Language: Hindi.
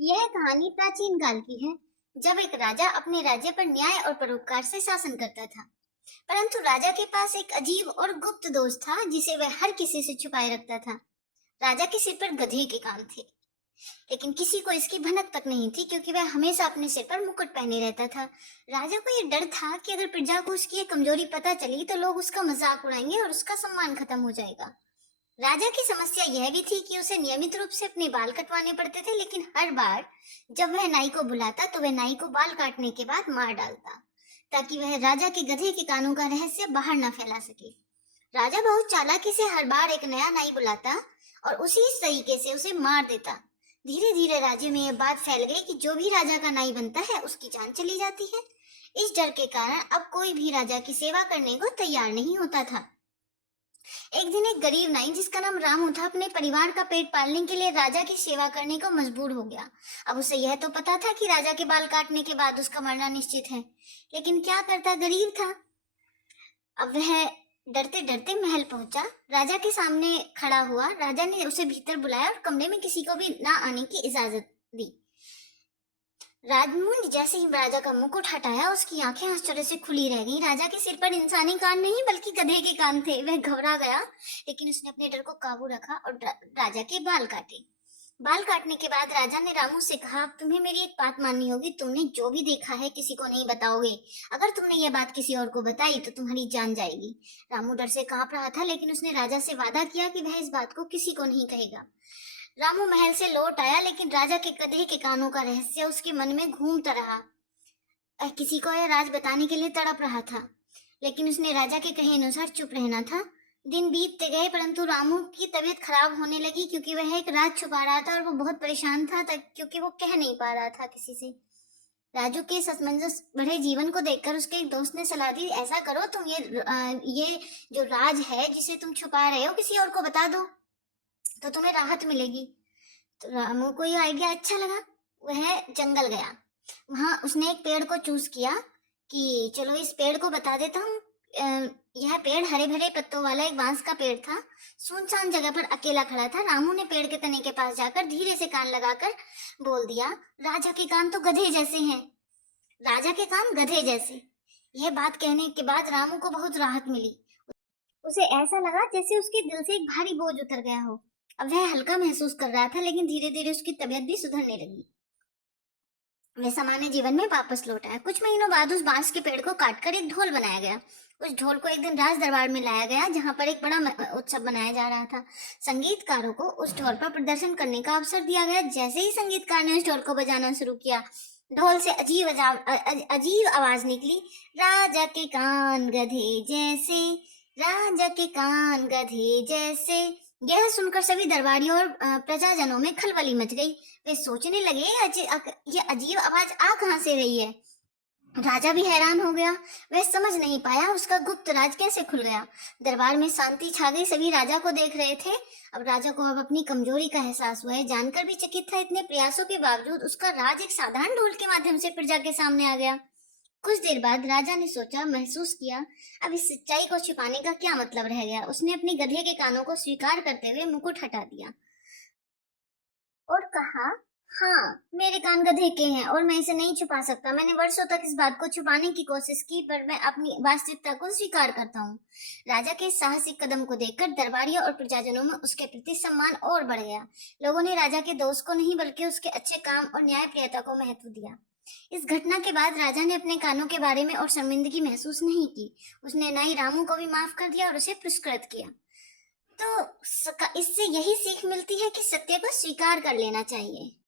यह कहानी प्राचीन काल की है, जब एक राजा अपने राज्य पर न्याय और परोपकार से शासन करता था। परंतु राजा के पास एक अजीब और गुप्त दोस्त था, जिसे वह हर किसी से छुपाए रखता था। राजा के सिर पर गधे के कान थे, लेकिन किसी को इसकी भनक तक नहीं थी, क्योंकि वह हमेशा अपने सिर पर मुकुट पहने रहता था। राजा को यह डर था कि अगर प्रजा को उसकी यह कमजोरी पता चली तो लोग उसका मजाक उड़ाएंगे और उसका सम्मान खत्म हो जाएगा। राजा की समस्या यह भी थी कि उसे नियमित रूप से अपने बाल कटवाने पड़ते थे, लेकिन हर बार जब वह नाई को बुलाता तो वह नाई को बाल काटने के बाद मार डालता, ताकि वह राजा के गधे के कानों का रहस्य बाहर न फैला सके। राजा बहुत चालाकी से हर बार एक नया नाई बुलाता और उसी तरीके से उसे मार देता। धीरे धीरे राज्य में यह बात फैल गई कि जो भी राजा का नाई बनता है उसकी जान चली जाती है। इस डर के कारण अब कोई भी राजा की सेवा करने को तैयार नहीं होता था। एक दिन एक गरीब नाई, जिसका नाम रामू था, अपने परिवार का पेट पालने के लिए राजा की सेवा करने को मजबूर हो गया। अब उसे यह तो पता था कि राजा के बाल काटने के बाद उसका मरना निश्चित है, लेकिन क्या करता, गरीब था। अब वह डरते डरते महल पहुंचा, राजा के सामने खड़ा हुआ। राजा ने उसे भीतर बुलाया और कमरे में किसी को भी ना आने की इजाजत दी। राजमूंड जैसे ही राजा का मुकुट हटाया, उसकी आंखें आश्चर्य से खुली रह गईं। राजा के सिर पर इंसानी कान नहीं बल्कि गधे के कान थे। वह घबरा गया, लेकिन उसने अपने डर को काबू रखा और राजा के बाल काटे। बाल काटने के बाद राजा ने रामू से कहा, "अब तुम्हें मेरी एक बात माननी होगी। तुमने जो भी देखा है किसी को नहीं बताओगे। अगर तुमने यह बात किसी और को बताई तो तुम्हारी जान जाएगी।" रामू डर से कांप रहा था, लेकिन उसने राजा से वादा किया कि वह इस बात को किसी को नहीं कहेगा। रामू महल से लौट आया, लेकिन राजा के गधे के कानों का रहस्य उसके मन में घूमता रहा। किसी को यह राज बताने के लिए तड़प रहा था, लेकिन उसने राजा के कहे अनुसार चुप रहना था। दिन बीतते गए, परंतु रामू की तबीयत खराब होने लगी, क्योंकि वह एक राज छुपा रहा था और वो बहुत परेशान था, क्योंकि वो कह नहीं पा रहा था किसी से। राजू के इस असमंजस भरे जीवन को देखकर उसके एक दोस्त ने सलाह दी, "ऐसा करो, तुम ये जो राज है जिसे तुम छुपा रहे हो, किसी और को बता दो, तो तुम्हें राहत मिलेगी।" तो रामू को ये आइडिया अच्छा लगा। वह जंगल गया। वहां उसने एक पेड़ को चूज किया कि चलो इस पेड़ को बता देता हूँ। यह पेड़ हरे भरे पत्तों वाला एक बांस का पेड़ था। सुनसान जगह पर अकेला खड़ा था। रामू ने पेड़ के तने के पास जाकर धीरे से कान लगाकर बोल दिया, "राजा के कान तो गधे जैसे हैं। राजा के कान गधे जैसे।" यह बात कहने के बाद रामू को बहुत राहत मिली। उसे ऐसा लगा जैसे उसके दिल से एक भारी बोझ उतर गया हो। अब वह हल्का महसूस कर रहा था, लेकिन धीरे धीरे उसकी तबीयत भी सुधरने लगी। वह सामान्य जीवन में वापस लौट आया। कुछ महीनों बाद उस बांस के पेड़ को काटकर एक ढोल बनाया गया। उस ढोल को एक दिन राज दरबार में लाया गया, जहां पर एक बड़ा उत्सव मनाया जा रहा था। संगीतकारों को उस ढोल पर प्रदर्शन करने का अवसर दिया गया। जैसे ही संगीतकार ने उस ढोल को बजाना शुरू किया, ढोल से अजीब आवाज निकली, "राजा के कान गधे जैसे, राजा के कान गधे जैसे।" यह सुनकर सभी दरबारियों और प्रजाजनों में खलबली मच गई। वे सोचने लगे, ये अजीब आवाज आ कहां से रही है। राजा भी हैरान हो गया। वह समझ नहीं पाया उसका गुप्त राज कैसे खुल गया। दरबार में शांति छा गई। सभी राजा को देख रहे थे। अब राजा को अब अपनी कमजोरी का एहसास हुआ है। जानकर भी चकित था, इतने प्रयासों के बावजूद उसका राज एक साधारण ढोल के माध्यम से प्रजा के सामने आ गया। कुछ देर बाद राजा ने सोचा, महसूस किया, अब इस सच्चाई को छिपाने का क्या मतलब रह गया। उसने अपने गधे के कानों को स्वीकार करते हुए मुकुट हटा दिया और कहा, "हाँ, मेरे कान गधे के हैं और मैं इसे नहीं छुपा सकता। मैंने वर्षों तक इस बात को छुपाने की कोशिश की, पर मैं अपनी वास्तविकता को स्वीकार करता हूँ।" राजा के साहसिक कदम को देखकर दरबारियों और प्रजाजनों में उसके प्रति सम्मान और बढ़ गया। लोगों ने राजा के दोस्त को नहीं बल्कि उसके अच्छे काम और न्यायप्रियता को महत्व दिया। इस घटना के बाद राजा ने अपने कानों के बारे में और शर्मिंदगी महसूस नहीं की। उसने नाई रामू को भी माफ कर दिया और उसे पुरस्कृत किया। तो इससे यही सीख मिलती है कि सत्य को स्वीकार कर लेना चाहिए।